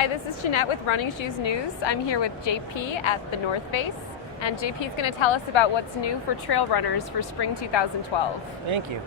Hi, this is Jeanette with Running Shoes News. I'm here with JP at the North Face, and JP is going to tell us about what's new for trail runners for spring 2012. Thank you.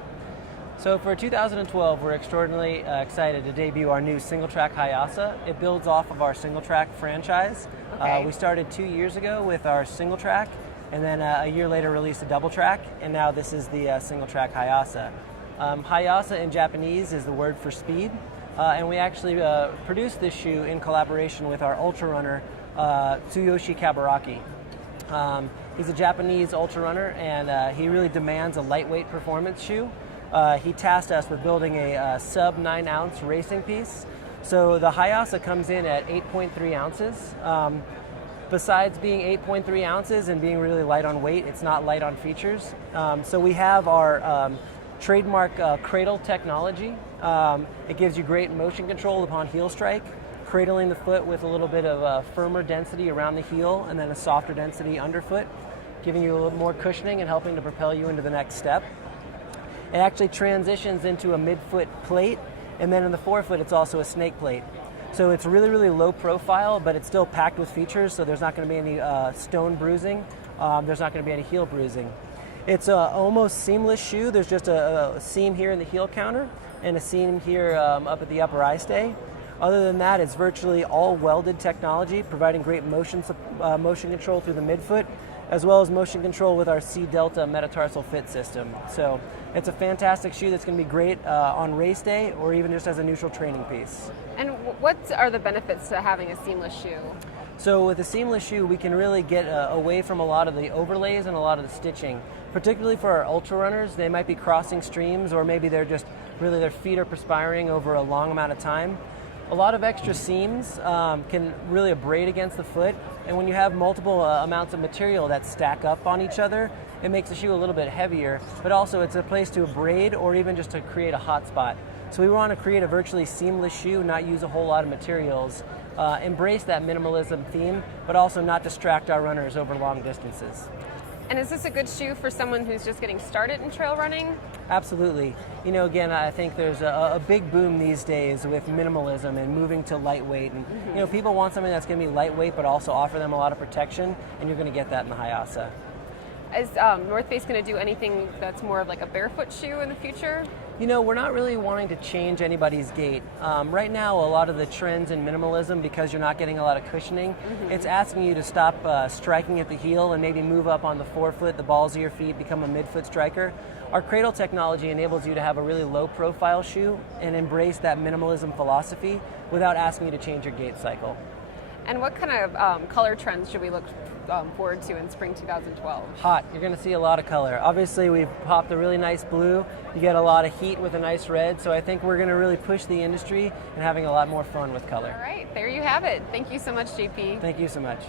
So for 2012, we're extraordinarily excited to debut our new SingleTrack Hayasa. It builds off of our SingleTrack franchise. Okay. We started 2 years ago with our SingleTrack, and then a year later released a double track, and now this is the SingleTrack Hayasa. Hayasa in Japanese is the word for speed. And we actually produced this shoe in collaboration with our ultra runner, Tsuyoshi Kaburaki. He's a Japanese ultra runner, and he really demands a lightweight performance shoe. He tasked us with building a sub 9 ounce racing piece. So the Hayasa comes in at 8.3 ounces. Besides being 8.3 ounces and being really light on weight, it's not light on features. So we have our trademark Cradle technology. It gives you great motion control upon heel strike, cradling the foot with a little bit of firmer density around the heel and then a softer density underfoot, giving you a little more cushioning and helping to propel you into the next step. It actually transitions into a midfoot plate, and then in the forefoot it's also a snake plate. So it's really, really low profile, but it's still packed with features, so there's not going to be any stone bruising, there's not going to be any heel bruising. It's an almost seamless shoe. There's just a seam here in the heel counter and a seam here up at the upper eye stay. Other than that, it's virtually all welded technology, providing great motion control through the midfoot, as well as motion control with our C Delta metatarsal fit system. So it's a fantastic shoe that's going to be great on race day or even just as a neutral training piece. And what are the benefits to having a seamless shoe? So with a seamless shoe, we can really get away from a lot of the overlays and a lot of the stitching. Particularly for our ultra runners, they might be crossing streams, or maybe they're just really their feet are perspiring over a long amount of time. A lot of extra seams can really abrade against the foot, and when you have multiple amounts of material that stack up on each other, it makes the shoe a little bit heavier, but also it's a place to abrade or even just to create a hot spot. So we want to create a virtually seamless shoe, not use a whole lot of materials, embrace that minimalism theme, but also not distract our runners over long distances. And is this a good shoe for someone who's just getting started in trail running? Absolutely. You know, again, I think there's a big boom these days with minimalism and moving to lightweight. And, you know, people want something that's going to be lightweight but also offer them a lot of protection, and you're going to get that in the Hayasa. Is North Face going to do anything that's more of like a barefoot shoe in the future? You know, we're not really wanting to change anybody's gait. Right now, a lot of the trends in minimalism, because you're not getting a lot of cushioning, it's asking you to stop striking at the heel and maybe move up on the forefoot, the balls of your feet, become a midfoot striker. Our Cradle technology enables you to have a really low profile shoe and embrace that minimalism philosophy without asking you to change your gait cycle. And what kind of color trends should we look forward to in spring 2012? Hot. You're going to see a lot of color. Obviously, we've popped a really nice blue. You get a lot of heat with a nice red, so I think we're going to really push the industry and having a lot more fun with color. All right, there you have it. Thank you so much, JP. Thank you so much.